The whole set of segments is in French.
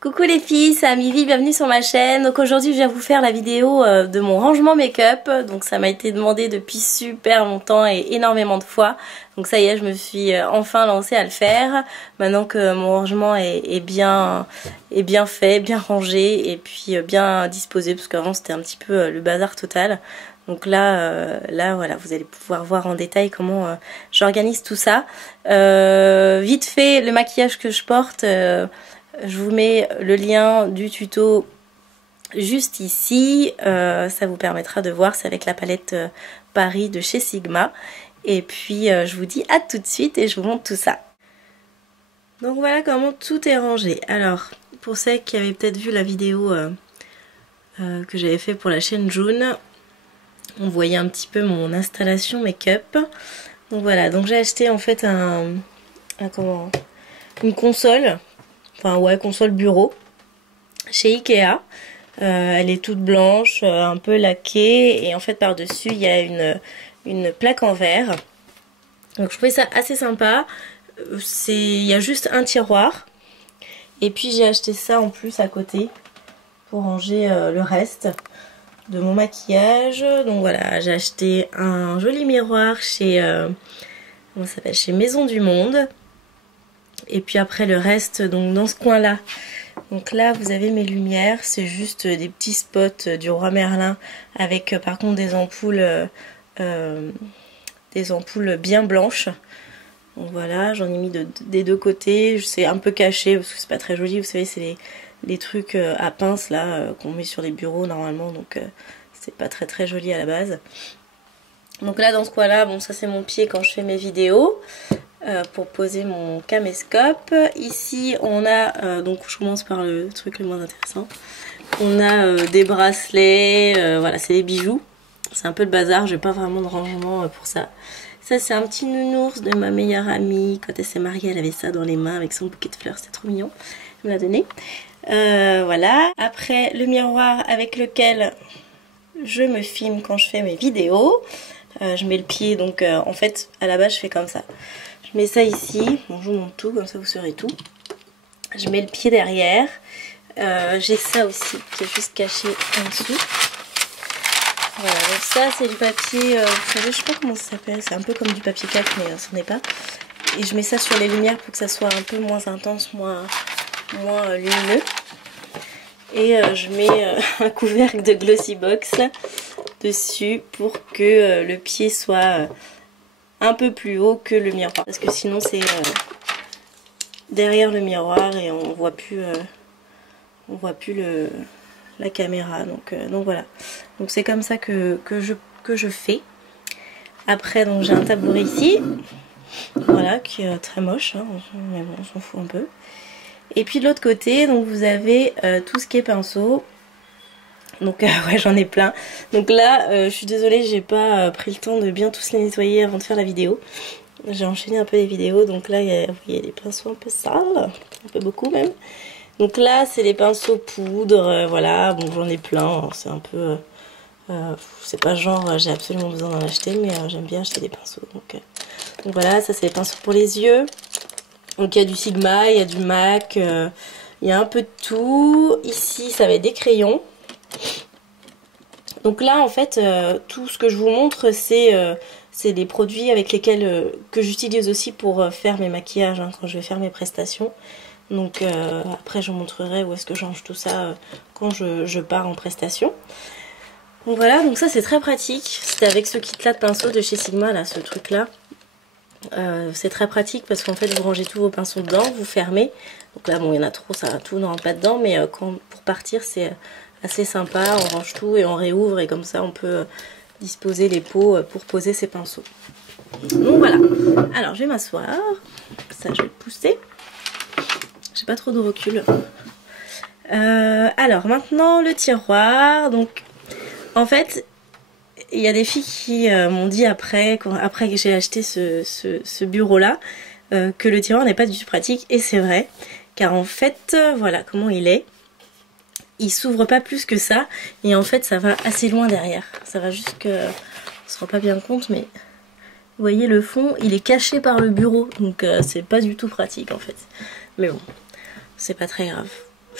Coucou les filles, c'est Amivi, bienvenue sur ma chaîne. Donc aujourd'hui je viens vous faire la vidéo de mon rangement make-up. Donc ça m'a été demandé depuis super longtemps et énormément de fois. Donc ça y est, je me suis enfin lancée à le faire. Maintenant que mon rangement est bien fait, bien rangé et puis bien disposé. Parce qu'avant c'était un petit peu le bazar total. Donc là voilà, vous allez pouvoir voir en détail comment j'organise tout ça. Vite fait, le maquillage que je porte... je vous mets le lien du tuto juste ici, ça vous permettra de voir, c'est avec la palette Paris de chez Sigma. Et puis je vous dis à tout de suite et je vous montre tout ça. Donc voilà comment tout est rangé. Alors pour celles qui avaient peut-être vu la vidéo que j'avais fait pour la chaîne June, on voyait un petit peu mon installation make-up. Donc voilà, donc j'ai acheté en fait une console. Enfin ouais, console bureau chez Ikea. Elle est toute blanche, un peu laquée et en fait par dessus il y a une plaque en verre. Donc je trouvais ça assez sympa. Il y a juste un tiroir et puis j'ai acheté ça en plus à côté pour ranger le reste de mon maquillage. Donc voilà, j'ai acheté un joli miroir chez comment ça s'appelle, chez Maison du Monde. Et puis après le reste, donc dans ce coin là, donc là vous avez mes lumières, c'est juste des petits spots du Roi Merlin avec par contre des ampoules bien blanches. Donc voilà, j'en ai mis des deux côtés, c'est un peu caché parce que c'est pas très joli, vous savez c'est les trucs à pince là qu'on met sur les bureaux normalement, donc c'est pas très joli à la base. Donc là dans ce coin là, bon ça c'est mon pied quand je fais mes vidéos. Pour poser mon caméscope. Ici on a, donc je commence par le truc le moins intéressant, on a des bracelets, voilà c'est des bijoux, c'est un peu le bazar, j'ai pas vraiment de rangement pour ça. Ça c'est un petit nounours de ma meilleure amie, quand elle s'est mariée elle avait ça dans les mains avec son bouquet de fleurs, c'était trop mignon, elle me l'a donné. Voilà, après le miroir avec lequel je me filme quand je fais mes vidéos. Je mets le pied, donc en fait à la base je fais comme ça. Je mets ça ici, bon je vous montre tout, comme ça vous saurez tout. Je mets le pied derrière. J'ai ça aussi qui est juste caché en dessous. Voilà, donc ça c'est du papier, vous savez, je sais pas comment ça s'appelle, c'est un peu comme du papier 4 mais ce n'est pas. Et je mets ça sur les lumières pour que ça soit un peu moins intense, moins lumineux. Et je mets un couvercle de Glossy Box dessus pour que le pied soit un peu plus haut que le miroir, parce que sinon c'est derrière le miroir et on voit plus la caméra, donc voilà, donc c'est comme ça que je fais. Après donc j'ai un tabouret ici, voilà, qui est très moche hein, mais bon on s'en fout un peu. Et puis de l'autre côté donc vous avez tout ce qui est pinceau. Donc ouais j'en ai plein. Donc là je suis désolée, j'ai pas pris le temps de bien tous les nettoyer avant de faire la vidéo. J'ai enchaîné un peu les vidéos, donc là il y a des pinceaux un peu sales, un peu beaucoup même. Donc là c'est les pinceaux poudre, voilà, bon j'en ai plein, c'est un peu... c'est pas genre j'ai absolument besoin d'en acheter, mais j'aime bien acheter des pinceaux. Donc voilà, ça c'est les pinceaux pour les yeux. Donc il y a du Sigma, il y a du MAC, il y a un peu de tout. Ici ça va être des crayons. Donc là en fait tout ce que je vous montre c'est des produits avec lesquels que j'utilise aussi pour faire mes maquillages hein, quand je vais faire mes prestations. Donc après je vous montrerai où est-ce que j'ange tout ça quand je pars en prestation. Donc voilà, donc ça c'est très pratique. C'est avec ce kit là de pinceaux de chez Sigma là, ce truc là. C'est très pratique parce qu'en fait vous rangez tous vos pinceaux dedans, vous fermez. Donc là bon il y en a trop, ça tout ne rentre pas dedans, mais pour partir c'est assez sympa, on range tout et on réouvre et comme ça on peut disposer les pots pour poser ses pinceaux. Donc voilà, alors je vais m'asseoir, ça je vais le pousser, j'ai pas trop de recul. Alors maintenant le tiroir, donc en fait il y a des filles qui m'ont dit après que j'ai acheté ce bureau là que le tiroir n'est pas du tout pratique, et c'est vrai car en fait voilà comment il est. Il s'ouvre pas plus que ça et en fait ça va assez loin derrière, ça va jusque, on se rend pas bien compte mais vous voyez le fond il est caché par le bureau, donc c'est pas du tout pratique en fait, mais bon c'est pas très grave,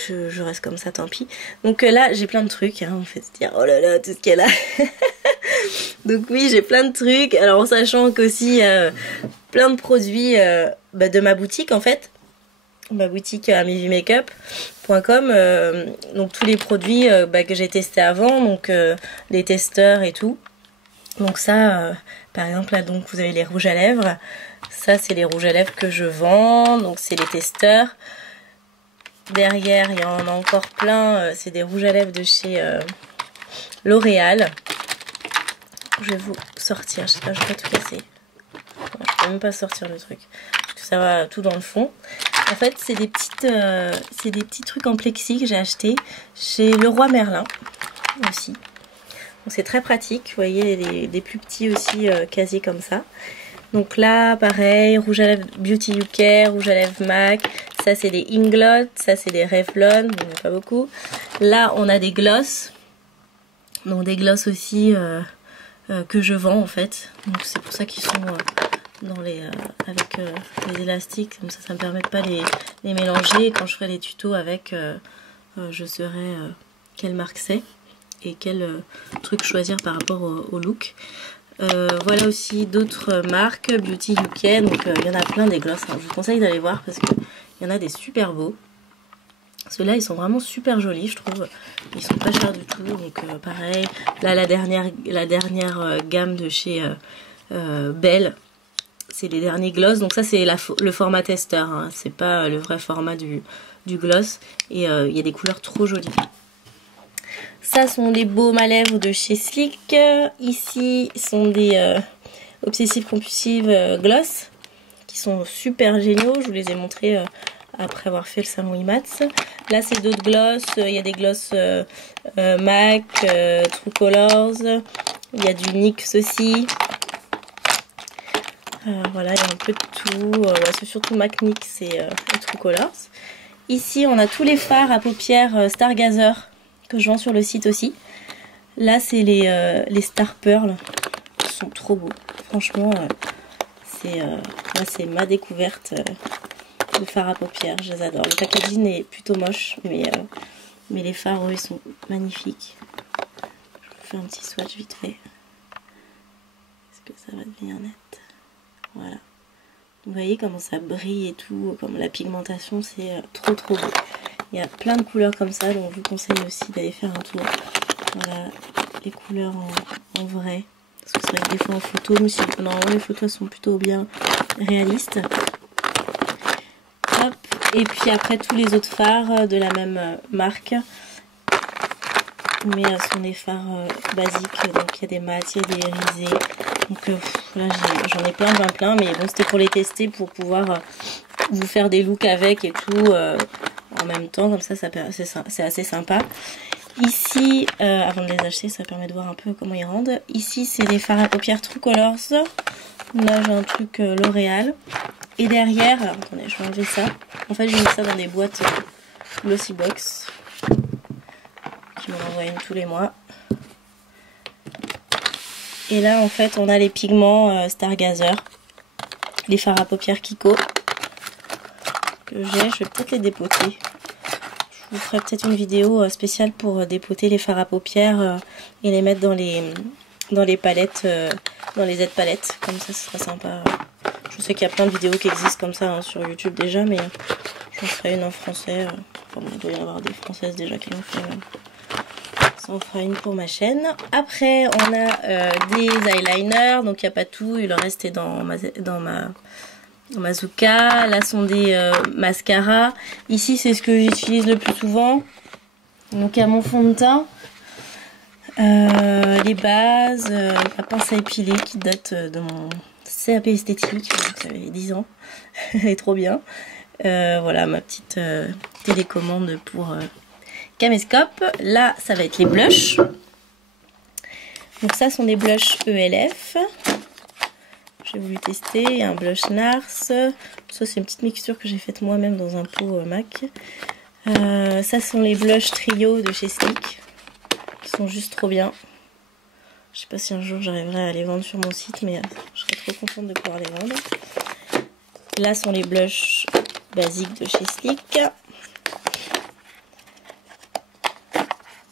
je reste comme ça, tant pis. Donc là j'ai plein de trucs, hein, on fait se dire oh là là tout ce qu'elle a. Donc oui, j'ai plein de trucs, alors en sachant qu'aussi plein de produits de ma boutique en fait, ma boutique amivimakeup.com, donc tous les produits que j'ai testés avant, donc les testeurs et tout. Donc ça, par exemple là, donc vous avez les rouges à lèvres, ça c'est les rouges à lèvres que je vends, donc c'est les testeurs. Derrière il y en a encore plein, c'est des rouges à lèvres de chez L'Oréal. Je vais vous sortir, je sais pas, je vais pas tout casser. Ouais, je peux même pas sortir le truc, parce que ça va tout dans le fond. En fait, c'est des petits trucs en plexi que j'ai acheté chez Leroy Merlin aussi. Donc c'est très pratique, vous voyez, des plus petits aussi casiers comme ça. Donc là, pareil, rouge à lèvres Beauty UK, rouge à lèvres MAC. Ça, c'est des Inglot, ça, c'est des Revlon, donc pas beaucoup. Là, on a des gloss. Donc des gloss aussi que je vends en fait. Donc c'est pour ça qu'ils sont dans les, avec les élastiques. Comme ça me permet de pas les mélanger. Et quand je ferai les tutos avec, je saurai quelle marque c'est et quel truc choisir par rapport au look. Voilà aussi d'autres marques Beauty UK, donc il y en a plein des gloss, hein. Je vous conseille d'aller voir parce qu'il y en a des super beaux. Ceux-là ils sont vraiment super jolis je trouve, ils sont pas chers du tout, donc pareil, là la dernière gamme de chez Belle, c'est les derniers gloss, donc ça c'est le format testeur, hein. C'est pas le vrai format du gloss, et il y a des couleurs trop jolies. Ça sont des baumes à lèvres de chez Sleek. Ici sont des obsessives compulsives gloss qui sont super géniaux. Je vous les ai montrés après avoir fait le salon IMATS. Là c'est d'autres gloss. Il y a des gloss MAC, True Colors. Il y a du NYX aussi. Voilà, il y a un peu de tout. C'est surtout MAC, NYX et True Colors. Ici on a tous les fards à paupières Stargazer que je vends sur le site aussi. Là c'est les Star Pearl, ils sont trop beaux, franchement c'est ma découverte de fards à paupières, je les adore. Le packaging est plutôt moche, mais les fards eux, ils sont magnifiques. Je vous fais un petit swatch vite fait, est-ce que ça va devenir net? Voilà, vous voyez comment ça brille et tout, comme la pigmentation, c'est trop beau. Il y a plein de couleurs comme ça, donc je vous conseille aussi d'aller faire un tour. Voilà, les couleurs en vrai. Parce que c'est vrai que des fois en photo, mais si, normalement les photos sont plutôt bien réalistes. Hop. Et puis après tous les autres fards de la même marque. Mais sont des fards basiques, donc il y a des mats, il y a des irisés. Donc là j'en ai plein, mais bon c'était pour les tester, pour pouvoir vous faire des looks avec et tout. En même temps, comme ça c'est assez sympa. Ici, avant de les acheter, ça permet de voir un peu comment ils rendent. Ici, c'est des fards à paupières True Colors. Là, j'ai un truc L'Oréal. Et derrière, alors, attendez, je vais enlever ça. En fait, j'ai mis ça dans des boîtes Glossy Box qui m'en envoient une tous les mois. Et là, en fait, on a les pigments Stargazer, les fards à paupières Kiko que j'ai. Je vais peut-être les dépoter. Je vous ferai peut-être une vidéo spéciale pour dépoter les fards à paupières et les mettre dans les palettes, dans les aides palettes. Comme ça, ce sera sympa. Je sais qu'il y a plein de vidéos qui existent comme ça sur YouTube déjà, mais j'en ferai une en français. Enfin, il doit y avoir des françaises déjà qui l'ont fait. Ça en fera une pour ma chaîne. Après, on a des eyeliners, donc il n'y a pas tout, et le reste est dans ma Zuka. Là sont des mascaras. Ici c'est ce que j'utilise le plus souvent. Donc il y a mon fond de teint, les bases, la pince à épiler qui date de mon CAP esthétique, donc ça fait 10 ans. Elle est trop bien. Voilà ma petite télécommande pour caméscope. Là ça va être les blushs. Donc ça sont des blushs ELF. J'ai voulu tester. Il y a un blush Nars. Ça c'est une petite mixture que j'ai faite moi-même dans un pot MAC. Ça sont les blushs trio de chez Sleek. Ils sont juste trop bien. Je sais pas si un jour j'arriverai à les vendre sur mon site, mais je serais trop contente de pouvoir les vendre. Là sont les blushs basiques de chez Sleek.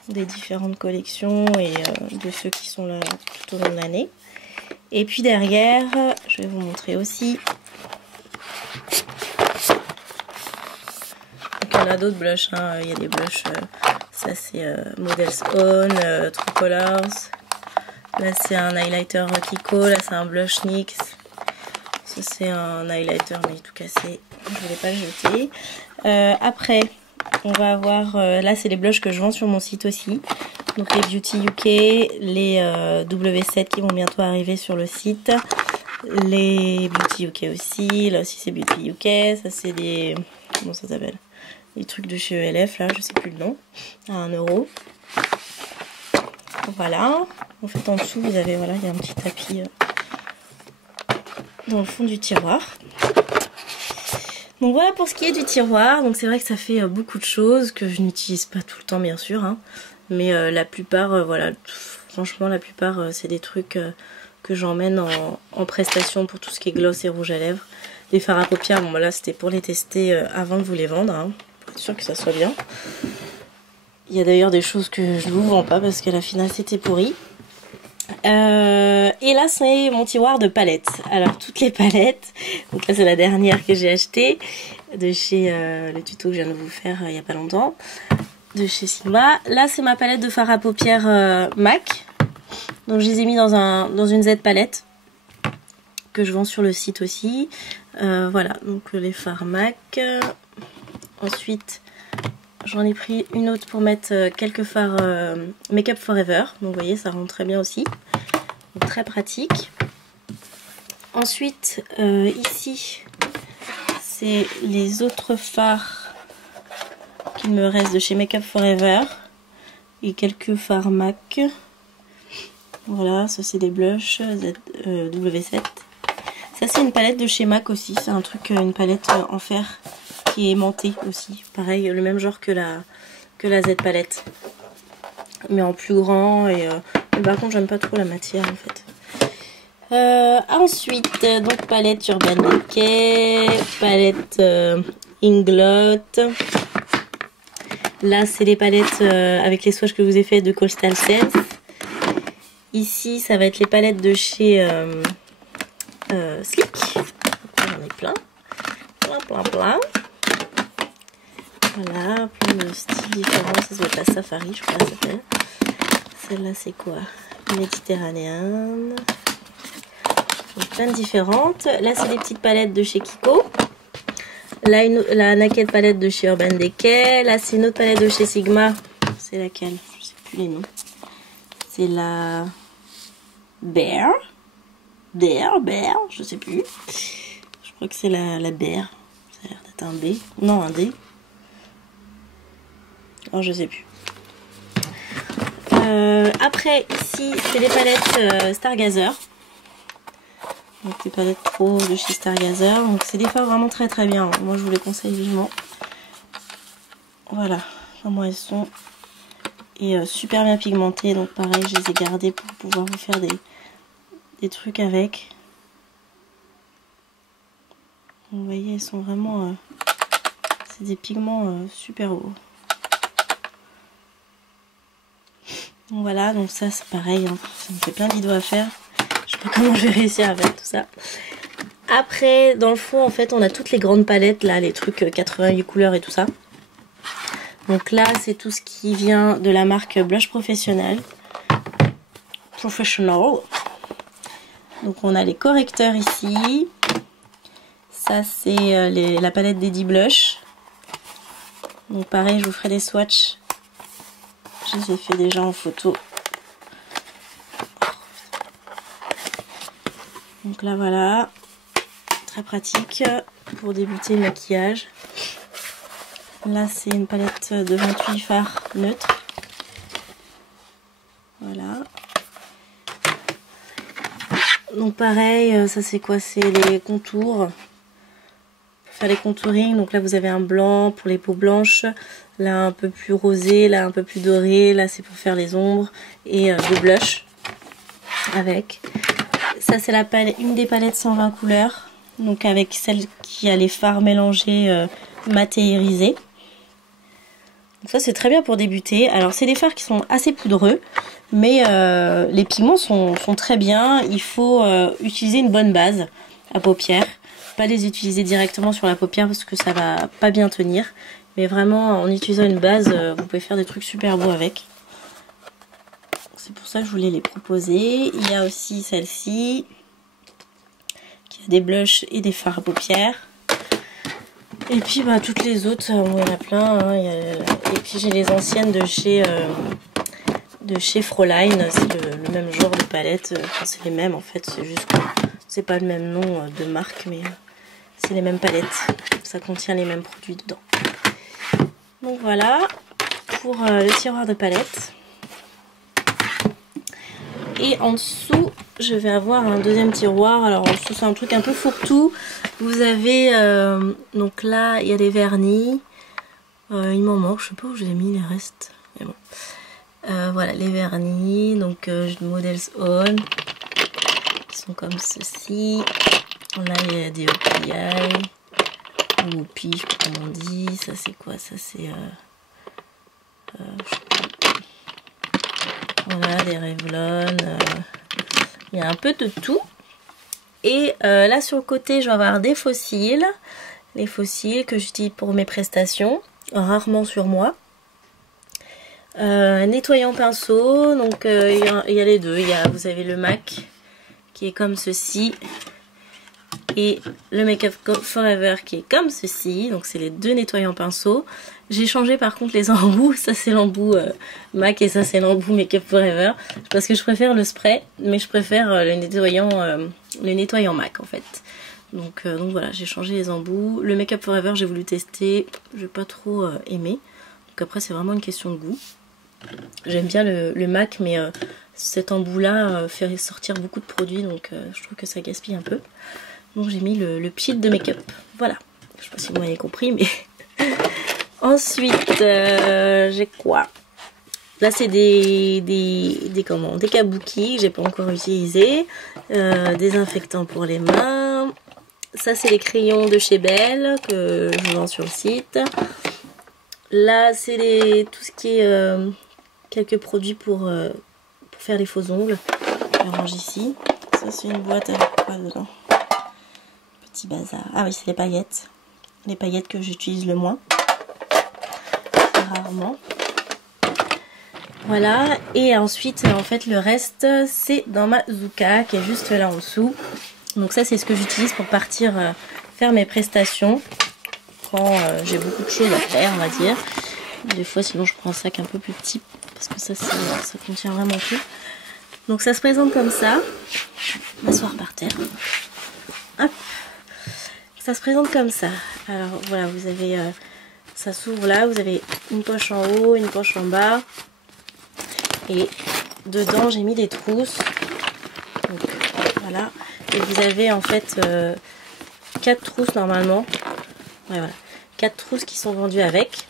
des différentes collections et de ceux qui sont là tout au long de l'année. Et puis derrière, je vais vous montrer aussi. Donc, il y en a d'autres blushs, hein. Il y a des blushs, ça c'est Models Own, True Colors. Là c'est un highlighter Kiko, là c'est un blush NYX. Ça c'est un highlighter mais il est tout cassé, je voulais pas le jeter. Après on va avoir, là c'est les blushs que je vends sur mon site aussi. Donc les Beauty UK, les W7 qui vont bientôt arriver sur le site. Les Beauty UK aussi, là aussi c'est Beauty UK, ça c'est des... comment ça s'appelle? Les trucs de chez ELF là, je sais plus le nom, à 1 €. Voilà, en fait en dessous vous avez, voilà, il y a un petit tapis dans le fond du tiroir. Donc voilà pour ce qui est du tiroir. Donc c'est vrai que ça fait beaucoup de choses que je n'utilise pas tout le temps bien sûr, hein. Mais la plupart, voilà, franchement la plupart c'est des trucs que j'emmène en prestation pour tout ce qui est gloss et rouge à lèvres. Les fards à paupières, bon là c'était pour les tester avant de vous les vendre, hein, pour être sûr que ça soit bien. Il y a d'ailleurs des choses que je ne vous vends pas parce que la finale c'était pourri. Et là c'est mon tiroir de palettes. Alors toutes les palettes, donc là c'est la dernière que j'ai achetée de chez le tuto que je viens de vous faire il n'y a pas longtemps, de chez Sigma. Là c'est ma palette de fards à paupières MAC. Donc je les ai mis dans une Z palette que je vends sur le site aussi. Voilà, donc les fards MAC. Ensuite j'en ai pris une autre pour mettre quelques fards Make Up Forever. Donc vous voyez, ça rentre très bien aussi. Donc, très pratique. Ensuite, ici, c'est les autres fards qu'il me reste de chez Make Up Forever. Et quelques fards MAC. Voilà, ça c'est des blushs W7. Ça c'est une palette de chez MAC aussi. C'est un truc, une palette en fer qui est aimantée aussi. Pareil, le même genre que la Z palette. Mais en plus grand. Et par contre, j'aime pas trop la matière en fait. Ensuite, donc palette Urban Decay, palette Inglot. Là, c'est les palettes avec les swatchs que je vous ai fait de Coastal Sense. Ici, ça va être les palettes de chez Sleek. J'en ai plein. Plein. Voilà, plein de styles différents. Ça doit être la Safari, je crois, ça s'appelle. Celle-là, c'est quoi? Méditerranéenne. Donc, plein de différentes. Là, c'est des petites palettes de chez Kiko. Là, la Naked palette de chez Urban Decay. Là, c'est une autre palette de chez Sigma. C'est laquelle? Je sais plus les noms. C'est la Bear, je sais plus. Je crois que c'est la Bear. Ça a l'air d'être un B. Non, un D. Oh, je sais plus. Après, ici, c'est les palettes Stargazer. Donc, les palettes pro de chez Stargazer. Donc, c'est des fards vraiment très très bien. Moi, je vous les conseille vivement. Voilà comment elles sont. Et super bien pigmentées. Donc, pareil, je les ai gardées pour pouvoir vous faire des trucs avec. Vous voyez, elles sont vraiment... c'est des pigments super beaux. Donc voilà, donc ça c'est pareil, hein. Ça me fait plein de vidéos à faire. Je sais pas comment je vais réussir à faire tout ça. Après, dans le fond, en fait, on a toutes les grandes palettes, là, les trucs 88 couleurs et tout ça. Donc là, c'est tout ce qui vient de la marque Blush Professionnel. Donc on a les correcteurs ici. Ça, c'est la palette d'Eddie Blush. Donc pareil, je vous ferai des swatchs. Je les ai fait déjà en photo. Donc là voilà, très pratique pour débuter le maquillage. Là c'est une palette de 28 fards neutres. Voilà. Donc pareil, ça c'est quoi? C'est les contours. Pour faire les contouring, donc là vous avez un blanc pour les peaux blanches. Là un peu plus rosé, là un peu plus doré. Là c'est pour faire les ombres et le blush avec. Ça c'est une des palettes 120 couleurs. Donc avec celle qui a les fards mélangés mat et irisés. Donc ça c'est très bien pour débuter. Alors c'est des fards qui sont assez poudreux, mais les pigments sont très bien. Il faut utiliser une bonne base à paupières. Pas les utiliser directement sur la paupière parce que ça va pas bien tenir. Mais vraiment en utilisant une base, vous pouvez faire des trucs super beaux avec. C'est pour ça que je voulais les proposer. Il y a aussi celle-ci qui a des blushs et des fards à paupières. Et puis bah, toutes les autres, il y en a plein. Hein. Et puis j'ai les anciennes de chez Fräulein. C'est le même genre de palette. Enfin, c'est les mêmes en fait. C'est juste que c'est pas le même nom de marque, mais c'est les mêmes palettes. Ça contient les mêmes produits dedans. Donc voilà pour le tiroir de palettes. Et en dessous, je vais avoir un deuxième tiroir. Alors en dessous, c'est un truc un peu fourre-tout. Vous avez, donc là, il y a des vernis. Il m'en manque, je sais pas où j'ai mis les restes. Mais bon. Voilà, les vernis. Donc, Models On. Ils sont comme ceci. Là, il y a des OPI. Ou OPI, je sais pas comment on dit. Ça, c'est quoi? Ça, c'est... voilà, des Revlon, il y a un peu de tout. Et là sur le côté, je vais avoir des fossiles. Les fossiles que j'utilise pour mes prestations, rarement sur moi. Nettoyant pinceau, donc il y a les deux. Vous avez le MAC qui est comme ceci. Et le Make Up Forever qui est comme ceci. Donc c'est les deux nettoyants pinceaux. J'ai changé par contre les embouts. Ça c'est l'embout MAC et ça c'est l'embout Make Up Forever. Parce que je préfère le spray. Mais je préfère le nettoyant MAC en fait. Donc voilà, j'ai changé les embouts. Le Make Up Forever j'ai voulu tester. J'ai pas trop aimé. Donc après c'est vraiment une question de goût. J'aime bien le MAC mais cet embout là fait sortir beaucoup de produits. Donc je trouve que ça gaspille un peu. Donc j'ai mis le pchit de make-up. Voilà. Je sais pas si vous m'avez compris, mais... Ensuite, j'ai quoi? Là, c'est des kabuki que j'ai pas encore utilisé. Désinfectant pour les mains. Ça, c'est les crayons de chez Belle que je vends sur le site. Là, c'est tout ce qui est... quelques produits pour faire les faux ongles. Je range ici. Ça, c'est une boîte avec quoi dedans? Petit bazar. Ah oui, c'est les paillettes. Les paillettes que j'utilise le moins. Rarement. Voilà. Et ensuite, en fait, le reste, c'est dans ma Zuka qui est juste là en dessous. Donc ça, c'est ce que j'utilise pour partir faire mes prestations. Quand j'ai beaucoup de choses à faire, on va dire. Des fois, sinon, je prends un sac un peu plus petit. Parce que ça contient vraiment tout. Donc ça se présente comme ça. Je vais m'asseoir par terre. Hop. Ça se présente comme ça. Alors voilà, vous avez... ça s'ouvre là, vous avez une poche en haut, une poche en bas. Et dedans, j'ai mis des trousses. Donc voilà. Et vous avez en fait 4 trousses normalement. Ouais, voilà. 4 trousses qui sont vendues avec.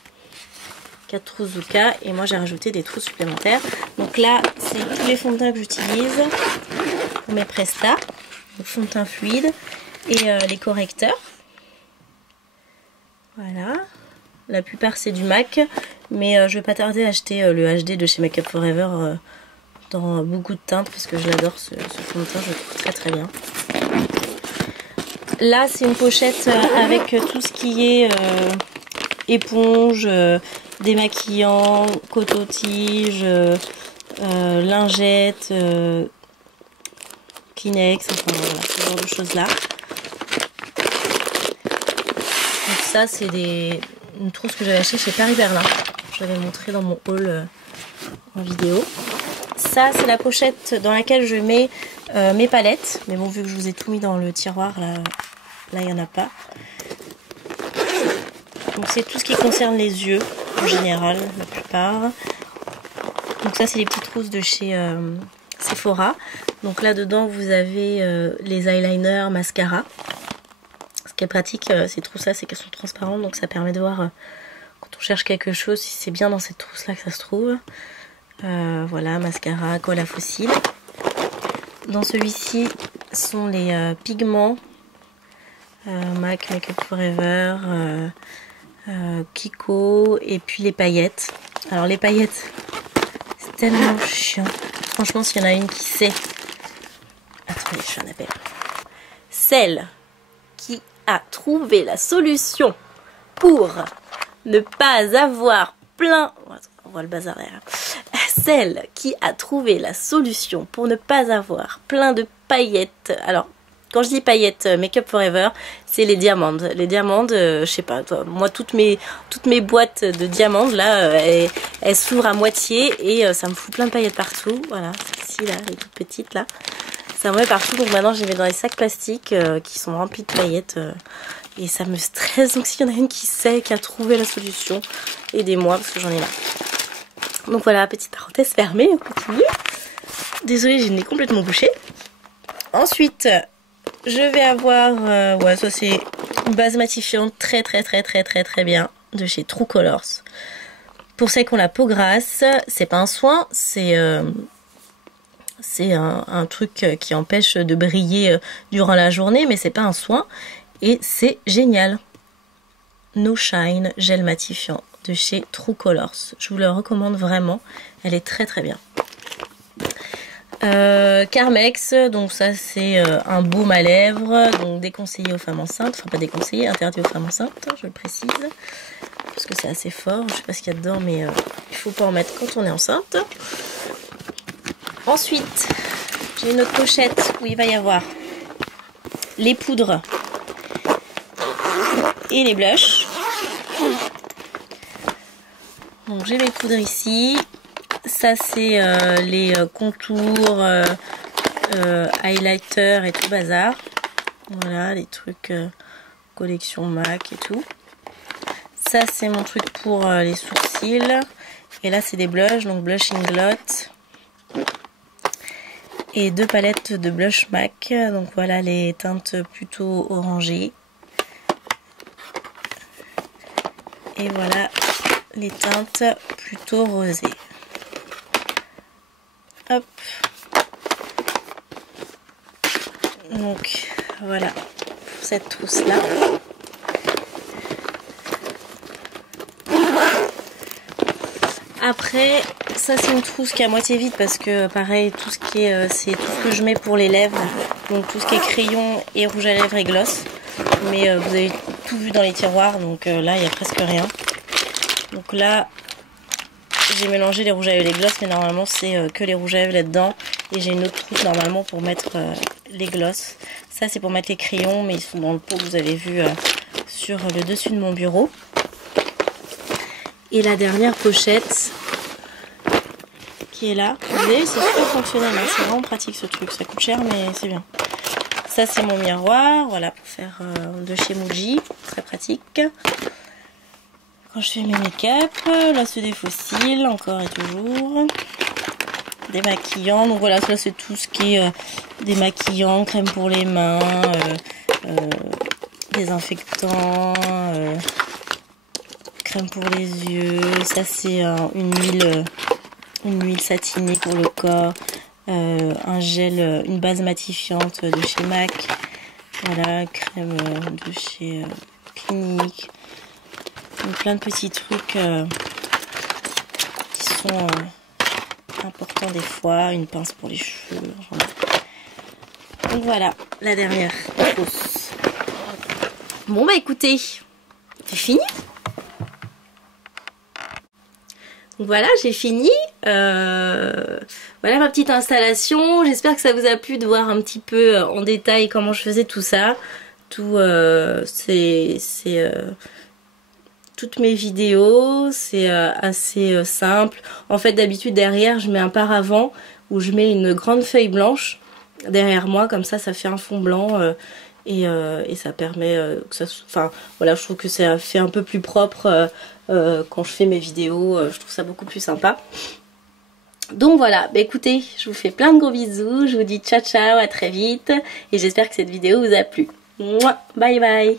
4 trousses Zuka. Et moi, j'ai rajouté des trousses supplémentaires. Donc là, c'est tous les fonds de teint que j'utilise pour mes prestats. Donc fond de teint fluide. Et les correcteurs. Voilà. La plupart c'est du MAC. Mais je vais pas tarder à acheter le HD de chez Make Up Forever dans beaucoup de teintes. Parce que j'adore ce fond de teint. Je le trouve très très bien. Là c'est une pochette avec tout ce qui est éponge, démaquillant, coton-tige, lingette, Kleenex, enfin voilà, ce genre de choses là. Donc ça c'est une trousse que j'avais achetée chez Paris Berlin. Je l'avais montré dans mon haul en vidéo. Ça c'est la pochette dans laquelle je mets mes palettes. Mais bon, vu que je vous ai tout mis dans le tiroir, là il n'y en a pas. Donc c'est tout ce qui concerne les yeux en général, la plupart. Donc ça c'est les petites trousses de chez Sephora. Donc là dedans vous avez les eyeliners, mascara. Ce qui est pratique, ces trousses là, c'est qu'elles sont transparentes. Donc ça permet de voir quand on cherche quelque chose si c'est bien dans cette trousse là que ça se trouve. Voilà, mascara, colle à fossiles. Dans celui-ci sont les pigments. MAC, Make Up Forever, Kiko, et puis les paillettes. Alors les paillettes, c'est tellement chiant. Franchement, s'il y en a une qui sait... Attendez, je fais un appel. Celle qui a trouvé la solution pour ne pas avoir plein... On voit le bazar derrière. Celle qui a trouvé la solution pour ne pas avoir plein de paillettes. Alors, quand je dis paillettes Make Up Forever, c'est les diamantes. Les diamantes, je sais pas, moi toutes mes boîtes de diamantes là, elles s'ouvrent à moitié et ça me fout plein de paillettes partout. Voilà, celle-ci là, les toutes petites là. Ça me met partout, donc maintenant je les mets dans les sacs plastiques qui sont remplis de paillettes. Et ça me stresse, donc s'il y en a une qui sait, qui a trouvé la solution, aidez-moi parce que j'en ai là. Donc voilà, petite parenthèse fermée, on continue. Désolée, j'ai le nez complètement bouché. Ensuite, je vais avoir, ouais, ça c'est une base matifiante très bien de chez True Colors. Pour celles qui ont la peau grasse, c'est pas un soin, c'est un truc qui empêche de briller durant la journée, mais c'est pas un soin. Et c'est génial. No Shine gel matifiant de chez True Colors. Je vous le recommande vraiment. Elle est très bien. Carmex, donc ça c'est un baume à lèvres, donc déconseillé aux femmes enceintes, enfin pas déconseillé, interdit aux femmes enceintes, je le précise, parce que c'est assez fort, je sais pas ce qu'il y a dedans, mais il faut pas en mettre quand on est enceinte. Ensuite, j'ai une autre pochette où il va y avoir les poudres et les blushs. Donc j'ai mes poudres ici. Ça c'est les contours, highlighter et tout bazar. Voilà les trucs collection MAC et tout. Ça c'est mon truc pour les sourcils. Et là c'est des blushs, donc blushing glot. Et 2 palettes de blush MAC. Donc voilà les teintes plutôt orangées. Et voilà les teintes plutôt rosées. Hop. Donc voilà pour cette trousse là. Après ça c'est une trousse qui est à moitié vide parce que pareil tout ce qui est c'est tout ce que je mets pour les lèvres, donc tout ce qui est crayon et rouge à lèvres et gloss. Mais vous avez tout vu dans les tiroirs, donc là il n'y a presque rien. Donc là j'ai mélangé les rouges à lèvres et les gloss, mais normalement c'est que les rouges à lèvres là-dedans. Et j'ai une autre trousse normalement pour mettre les gloss. Ça c'est pour mettre les crayons, mais ils sont dans le pot que vous avez vu sur le dessus de mon bureau. Et la dernière pochette qui est là. Vous voyez, c'est super fonctionnel, hein. C'est vraiment pratique ce truc. Ça coûte cher, mais c'est bien. Ça c'est mon miroir, voilà, pour faire de chez Muji. Très pratique. Quand je fais mes make-up, là c'est des fossiles, encore et toujours. Démaquillants, donc voilà, ça c'est tout ce qui est démaquillant, crème pour les mains, désinfectant, crème pour les yeux. Ça c'est une huile satinée pour le corps, un gel, une base matifiante de chez MAC, voilà, crème de chez Clinique. Donc plein de petits trucs qui sont importants des fois, une pince pour les cheveux. Donc voilà, la dernière trousse. Bon bah écoutez, c'est fini. Donc voilà, j'ai fini. Voilà ma petite installation. J'espère que ça vous a plu de voir un petit peu en détail comment je faisais tout ça. Tout, toutes mes vidéos, c'est assez simple. En fait, d'habitude derrière, je mets un paravent où je mets une grande feuille blanche derrière moi, comme ça fait un fond blanc et ça permet que ça, enfin voilà, je trouve que ça fait un peu plus propre quand je fais mes vidéos. Je trouve ça beaucoup plus sympa. Donc voilà, bah écoutez, je vous fais plein de gros bisous, je vous dis ciao ciao, à très vite et j'espère que cette vidéo vous a plu. Mouah, bye bye.